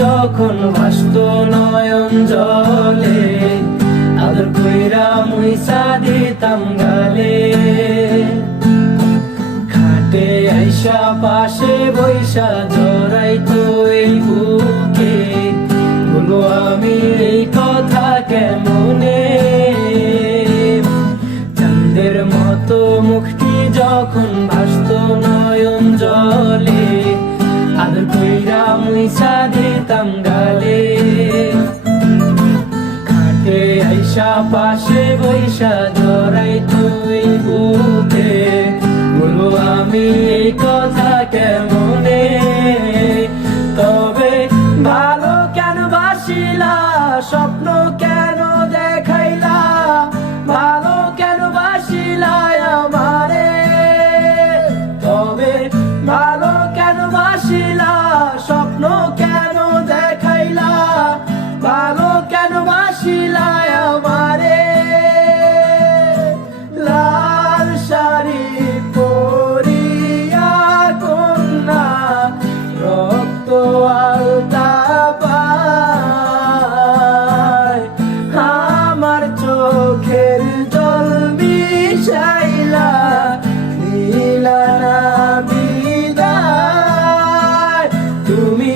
যখন ভাসত নয়ন জলে, আদর কইরা মুইসা দিতাম গালে। খাটে আইসা পাশে বৈশা জড়াইতো এই বুকে, বলো আমি এই কথা কেমনে। চাঁদের মতো মুখটি যখন ভাসত নয়ন জলে, আদর কইরা মুইসা দিতাম গালে। খাটে আইসা পাশে বৈশা জড়াইতো এই বুকে, বলো আমি এই কথা কেমনে। তবে ভালো কেন বাসিলা, স্বপ্ন কেন দেখাইলা, ভালো কেন বাসিলা আমারে। তবে ভালো কেন বাসিলা, স্বপ্ন কেন দেখাইলা, ভালো কেন বাসিলা আমারে। লাল শাড়ি পরিয়া কন্যা, রক্ত আলতা পায়, আমার চোখের জল মিশাইলা দিলা না বিদায়। তুমি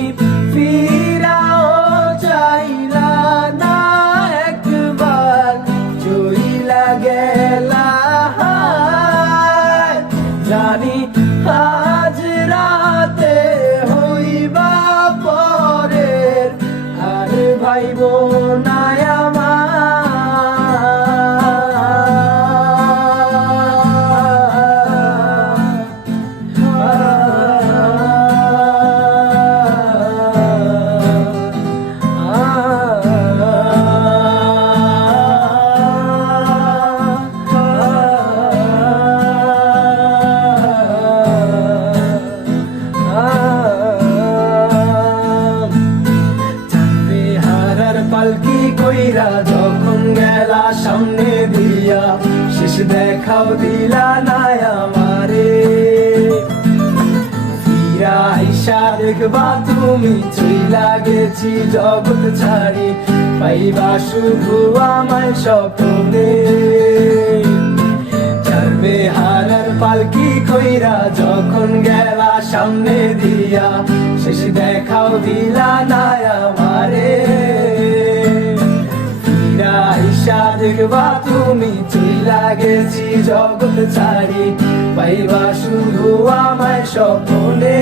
ফিরাও চাইলা না একবার, চইলা গেলা। জানি আজ রাতে হইবা পরের, আর ভাইব না পালকি কইরা যখন গেলা সামনে দিয়া, শেষ দেখাও দিলা না আমারে। ফিরা আইসা দেখবা তুমি চইলা গেছি জগৎ ছাড়ি, পাইবা শুধু আমায় স্বপ্নে। চারবে হারার পালকি কইরা যখন গেলা সামনে দিয়া, শেষ দেখাও দিলা না আমারে। আইসা দেখবা তুমি চইলা গেছি জগৎ ছাড়ি, পাইবা শুধু আমায় স্বপ্নে।